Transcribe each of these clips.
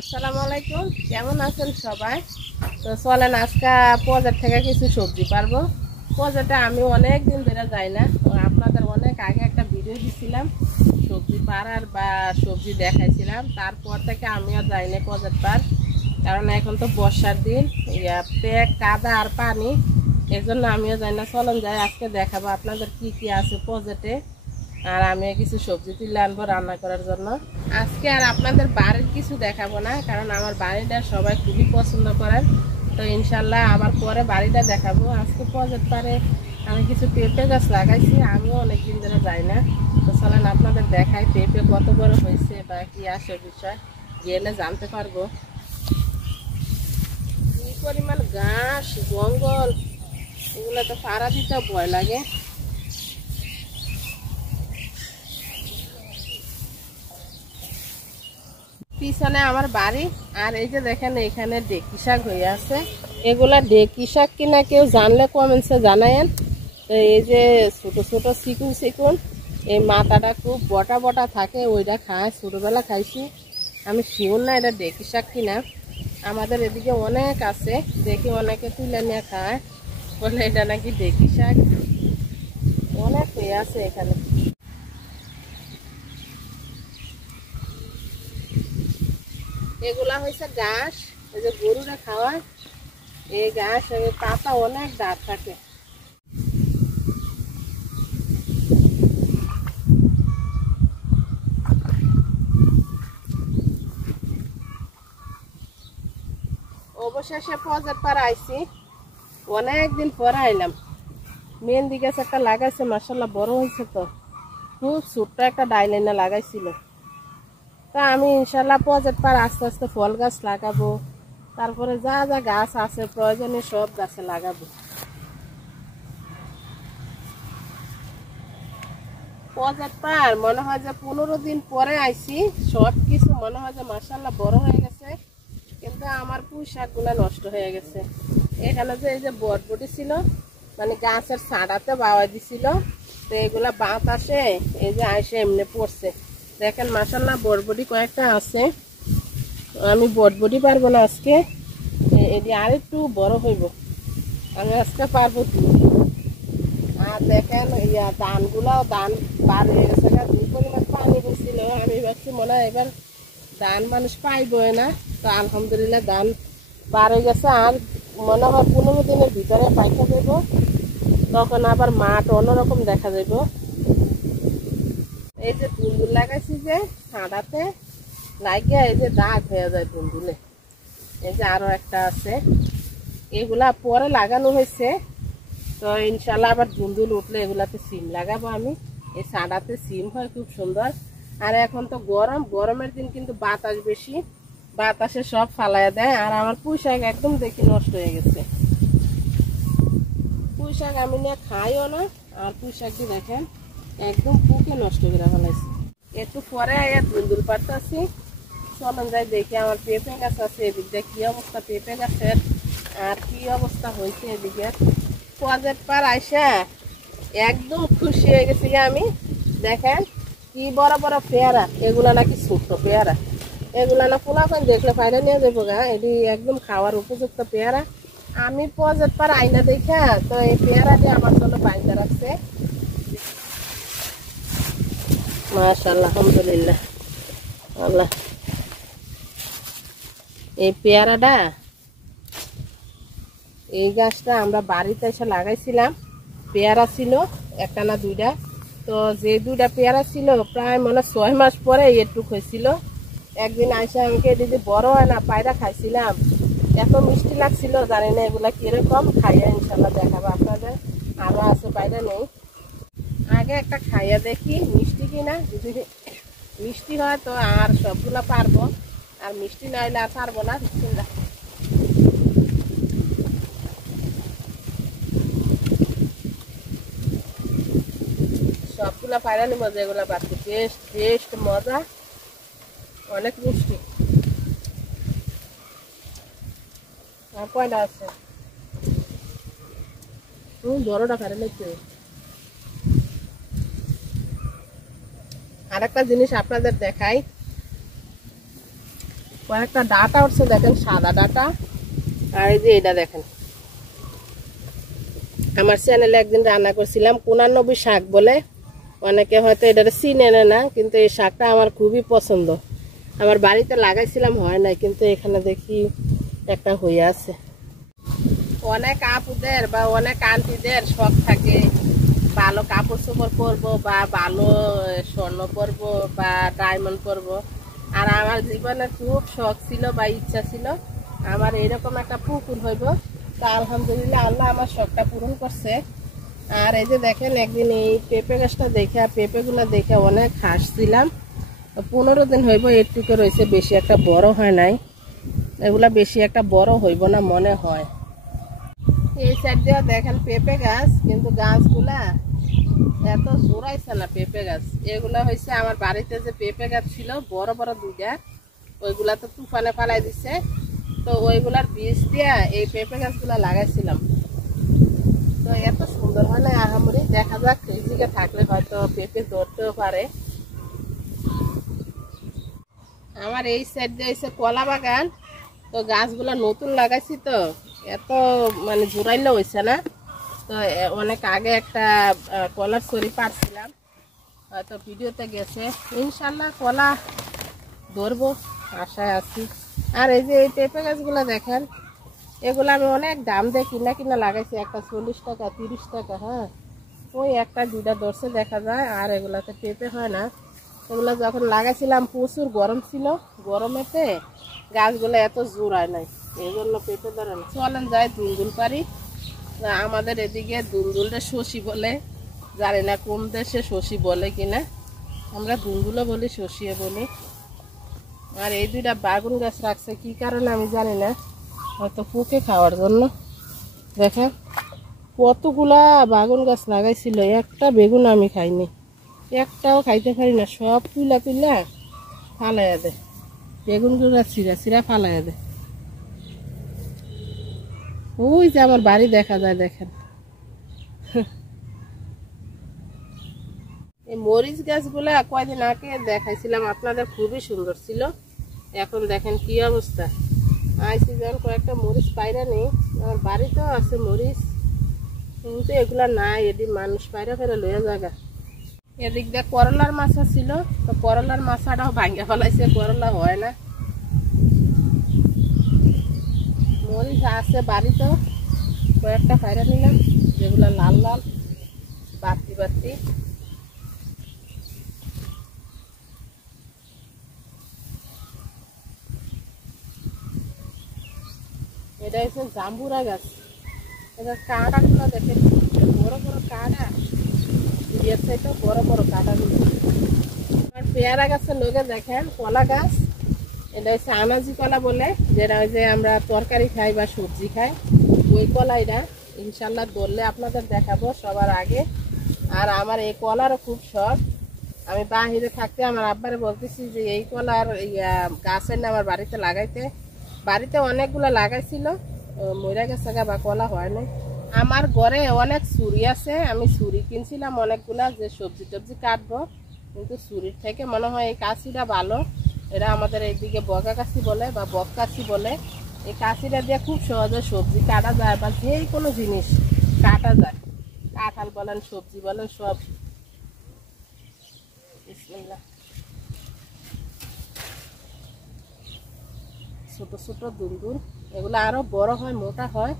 আসসালামু আলাইকুম, কেমন আছেন সবাই? তো চলেন আজকে বাজার থেকে কিছু সবজি পারবো। বাজারটা আমি অনেক দিন ধরে যাই না, আপনাদের অনেক আগে একটা ভিডিও দিছিলাম সবজি পাড়ার বা সবজি দেখাইছিলাম। তারপর থেকে আমি আর যাই না বাজার পার, কারণ এখন তো বর্ষার দিন, পেক কাদা আর পানি, এই জন্য আমিও যাই না। চলেন যাই, আজকে দেখাবো আপনাদের কি কি আছে বাজারে, আর আমি কিছু সবজি তুলে আনবো রান্না করার জন্য। আজকে আর আপনাদের বাড়ির কিছু দেখাবো না, কারণ আমার বাড়িটা সবাই খুবই পছন্দ করেন। তো ইনশাল্লাহ আমার পরে বাড়িটা দেখাবো। আজকে বাজার পারে আমি কিছু পেঁপে গাছ লাগাইছি, আমিও অনেকদিন ধরে যাই না। তো চলেন আপনাদের দেখাই পেঁপে কত বড় হয়েছে বা কি আসে বিষয়, গেলে জানতে পারবো। কি পরিমাণ ঘাস জঙ্গল, এগুলো তো পাড়া দিতে ভয় লাগে। পিছনে আমার বাড়ি, আর এই যে দেখেন এখানে ডেকি শাক হয়ে আছে। এগুলা ডেকি শাক কিনা কেউ জানলে কমেন্টসে জানায়েন। তো এই যে ছোট ছোট চিকুন চিকুন, এই মাথাটা খুব বটা বটা থাকে, ওইটা খায়, ছোটবেলা খাইছি। আমি শিওর না এটা ডেকি শাক কিনা। আমাদের এদিকে অনেক আছে, দেখি অনেকে তুলে নিয়ে খায়, বলে এটা নাকি ডেকি শাক। অনেক হয়ে আছে এখানে। এগুলা হয়েছে ঘাস, এই যে গরুরা খাওয়া এই ঘাস, পাতা অনেক দাঁত থাকে। অবশেষে বাজার পার আইছি, অনেকদিন পরে আইলাম। মেহেন্দি গাছ একটা লাগাইছে, মাশাআল্লাহ বড় হয়েছে। তো খুব ছোট্ট একটা ডাইলাইনা লাগাইছিল। তা আমি ইনশাল্লাহ বাজার পার আস্তে আস্তে ফল গাছ লাগাবো, তারপরে যা যা গাছ আছে প্রয়োজনীয় সব গাছে লাগাবো। বাজার পার মনে হয় যে 15 দিন পরে আইছি, সব কিছু মনে হয় যে মাশাআল্লাহ বড় হয়ে গেছে, কিন্তু আমার পুঁই শাক গুলা নষ্ট হয়ে গেছে। এখানে যে এই যে বটবটি ছিল, মানে গাছের ছাড়াতে বাওয়া দিছিল, তো এগুলা বাতাসে এই যে আইসে এমনি পড়ছে। দেখেন মাশাআল্লাহ বটবটি কয়েকটা আছে। আমি বটবটি পারবো না আজকে, এটি আর একটু বড় হইব, আমি আজকে পারবো। আর দেখেন ধানগুলাও ধান বার হয়ে গেছে, দুই পরিমাণ পানি হয়েছিল। আমি ভাবছি মনে হয় এবার ধান মানুষ পাইবই না, তো আলহামদুলিল্লাহ ধান বার হয়ে গেছে। আর মনে হয় 15 দিনের ভিতরে পাইকা যাব, তখন আবার মাঠ অন্যরকম দেখা যাব। এই যে ধুন্দুল লাগাইছি যে ছাঁড়াতে লাগিয়ে, এই যে দাগ হয়ে যায় ধুন্দুলে। এই যে আরো একটা আছে, এগুলা পরে লাগানো হয়েছে। তো ইনশাল্লাহ আবার ধুন্দুল উঠলে এগুলাতে সিম লাগাবো আমি। এই ছাঁড়াতে সিম হয় খুব সুন্দর। আর এখন তো গরম, গরমের দিন কিন্তু বাতাস বেশি, বাতাসে সব ফালাইয়া দেয়। আর আমার পুঁই শাক একদম দেখি নষ্ট হয়ে গেছে। পুঁই শাক আমি নিয়ে খাইও না, আর পুঁই শাকটি দেখেন একদম পুকে নষ্ট করে ফেলাইছি। একটু পরে ধুন্দুল পাড়তেছি। চলেন যাই দেখি আমার পেঁপে গাছ আছে এদিকে কি অবস্থা পেঁপে গাছের, আর কি অবস্থা হয়েছে এদিকে। বাজার পার আইসা একদম খুশি হয়ে গেছি আমি। দেখেন কি বড় বড় পেয়ারা, এগুলা নাকি ছোট্ট পেয়ারা, এগুলা না পোলা করে দেখলে পাইলে নিয়ে যাবো গা, এটি একদম খাওয়ার উপযুক্ত পেয়ারা। আমি বাজার পার আইনা দেখা তো এই পেয়ারাটি আমার জন্য বাইন্দা রাখছে। মাশাআল্লাহ, আলহামদুলিল্লাহ। আল্লাহ, এই পেয়ারাটা, এই গাছটা আমরা বাড়িতে এসে লাগাইছিলাম। পেয়ারা ছিল একটা না দুইটা, তো যে দুইটা পেয়ারা ছিল প্রায় মনে 6 মাস পরে এটুক হয়েছিল। একদিন আইসা আমাকে দিদি বড় হয় না পায়রা খাইছিলাম, এত মিষ্টি লাগছিল, জানি না এগুলা কিরকম। খাইয়া ইনশাল্লাহ দেখাবো আপনাদের। আরো আছে, পায়রা নেই, আগে একটা খাইয়া দেখি মিষ্টি কিনা। যদি মিষ্টি হয় তো আর সবগুলা পারবো, আর মিষ্টি না হইলে আর পারবো না। সবগুলা পায়রা নিব, যেগুলা পাচ্ছি টেস্ট টেস্ট মজা, অনেক মিষ্টি। আর কয়টা আছে, বড়টা পারে লাগছে। আর একটা জিনিস আপনাদের দেখাই, কয়েকটা ডাটা উঠছে দেখেন, সাদা ডাটা। আর এই যে এটা দেখেন, আমার চ্যানেলে একদিন রান্না করছিলাম 95 শাক বলে, অনেকে হয়তো এটা চিনে না, কিন্তু এই শাকটা আমার খুবই পছন্দ। আমার বাড়িতে লাগাইছিলাম, হয় নাই, কিন্তু এখানে দেখি একটা হয়ে আছে। অনেক আপুদের বা অনেক আন্টিদের শখ থাকে ভালো কাপড় চোপড় পরবো বা ভালো স্বর্ণ পরবো বা ডায়মন্ড পরবো। আর আমার জীবনে খুব শখ ছিল বা ইচ্ছা ছিল আমার এরকম একটা পুকুর হইব। তা আলহামদুলিল্লাহ আল্লাহ আমার শখটা পূরণ করছে। আর এই যে দেখেন, একদিন এই পেঁপে গাছটা দেখে, পেঁপেগুলো দেখে অনেক হাসছিলাম। 15 দিন হইব, একটুকে রয়েছে, বেশি একটা বড় হয় নাই। এগুলা বেশি একটা বড় হইব না মনে হয়। এই সাইড দিয়ে দেখেন পেঁপে গাছ, কিন্তু গাছগুলা এত জোড়াইছে না পেঁপে গাছ। এগুলা হয়েছে আমার বাড়িতে যে পেঁপে গাছ ছিল বড় বড় দুইটা, ওইগুলা তো তুফানে ফালাই দিছে। তো ওইগুলার বীজ দিয়া এই পেঁপে গাছগুলা লাগাইছিলাম। তো এত সুন্দর হয় না আহামরি, দেখা যাক ফ্রিজিকে থাকলে হয়তো পেঁপে ধরতেও পারে। আমার এই সাইড দিয়ে হয়েছে কলা বাগান। তো গাছগুলা নতুন লাগাইছি, তো এত মানে জোরাইলে হয়েছে না। তো অনেক আগে একটা কলার ছড়ি পারছিলাম, হয়তো ভিডিওতে গেছে। ইনশাল্লাহ কলা ধরবো, আশায় আছি। আর এই যে এই পেঁপে গাছগুলা দেখেন, এগুলো আমি অনেক দাম দিয়ে কিনা লাগাইছি, একটা 40 টাকা 30 টাকা। হ্যাঁ, ওই একটা দুইটা ধরছে দেখা যায়। আর এগুলাতে পেঁপে হয় না। এগুলো যখন লাগাইছিলাম প্রচুর গরম ছিল, গরমেতে গাছগুলো এত জোড়ায় নাই, এই জন্য পেঁপে ধরে না। চলেন যাই দুলদুল পারি। আমাদের এদিকে দুলদুলটা শশী বলে, জানি না কোন দেশে শশী বলে কিনা, আমরা দুলদুলও বলি, শশীও বলি। আর এই দুইটা বাগুন গাছ রাখছে কি কারণে আমি জানি না, হয়তো পোকে খাওয়ার জন্য। দেখেন কতগুলা বাগুন গাছ লাগাইছিল, একটা বেগুন আমি খাইনি, একটাও খাইতে পারি না, সব তুলা তুলা ফালাইয়া দেয়, বেগুনগুলো চিরা চিরা ফালাইয়া দেয়। ওই যে আমার বাড়ি দেখা যায়, দেখেন। এই মরিচ গাছগুলা কয়দিন আগে দেখাইছিলাম আপনাদের, খুবই সুন্দর ছিল। এখন দেখেন কি অবস্থা। আইসি যখন কয়েকটা মরিচ পায়রা নেই, আমার বাড়িতেও আছে মরিচ, কিন্তু এগুলা নাই, এটি মানুষ পায়রা ফেরা লইয়া জায়গা। এদিক দিয়ে করলার মাছা ছিল, তো করলার মাছাটাও ভাঙ্গা ফেলাইছে, করলা হয় না। মরিচ আছে বাড়িতেও, কয়েকটা পায়রা নিলাম, যেগুলো লাল লাল বাতি বাতি। এটা হচ্ছে জাম্বুরা গাছ। এটা কাঁটাগুলো দেখে বড় বড় কাঁটা, এর চাইতে বড় বড় কাঁটাগুলো। আর পেয়ারা গাছের লোকে দেখেন কলা গাছ, এটা হচ্ছে আনাজি কলা বলে, যেটা ওই যে আমরা তরকারি খাই বা সবজি খাই, ওই কলা। এটা ইনশাল্লাহ ধরলে আপনাদের দেখাবো সবার আগে। আর আমার এই কলারও খুব শখ। আমি বাহিরে থাকতে আমার আব্বারে বলতেছি যে এই কলার গাছের না আমার বাড়িতে লাগাইতে। বাড়িতে অনেকগুলো লাগাইছিল, মরে গেছে বা কলা হয় নাই। আমার ঘরে অনেক ছুরি আছে, আমি ছুরি কিনছিলাম অনেকগুলা, যে সবজি টবজি কাটবো, কিন্তু ছুরির থেকে মনে হয় এই কাছিটা ভালো। এটা আমাদের এইদিকে বগা কাছি বলে বা বক কাছি বলে। এই কাছিটা দিয়ে খুব সহজে সবজি কাটা যায় বা যে কোনো জিনিস কাটা যায়, কাঁঠাল বলেন সবজি বলেন সব। ছোট ছোট দুলদুল, এগুলো আরো বড় হয়, মোটা হয়,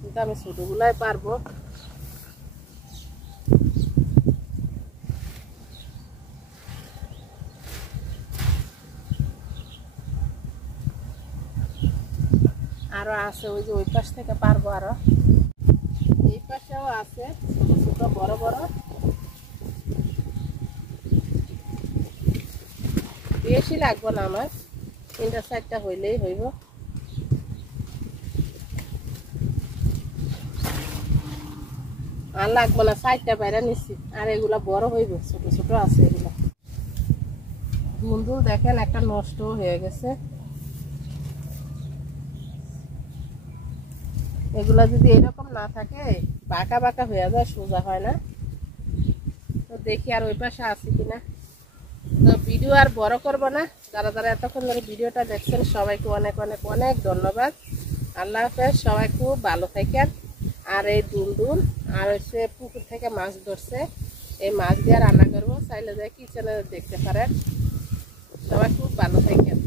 কিন্তু আমি ছোটগুলাই পারবো। আরো আছে, ওই যে ওই পাশ থেকে পারবো, আরো এই পাশেও আছে ছোট ছোট বড় বড়। বেশি লাগবো না, আমার 3-4টা হইলেই হইব। আর লাগবো না, 4টা বাইরে নিচ্ছি। আর এগুলা বড় হইব, ছোট ছোট আছে এগুলা। দুলদুল দেখেন একটা নষ্ট হয়ে গেছে। এগুলা যদি এরকম না থাকে, বাঁকা বাঁকা হয়ে যায়, সোজা হয় না। তো দেখি আর ওই পাশে আছে কিনা। তো ভিডিও আর বড় করব না, যারা যারা এতক্ষণ ধরে ভিডিওটা দেখছেন সবাইকে অনেক অনেক অনেক ধন্যবাদ। আল্লাহ হাফেজ, সবাই খুব ভালো থাকেন। আর এই ডুলডুল আর হচ্ছে পুকুর থেকে মাছ ধরছে, এই মাছ দিয়ে রান্না করবো, চাইলে যে কিচেনে দেখতে পারেন। সবাই খুব ভালো থাকেন।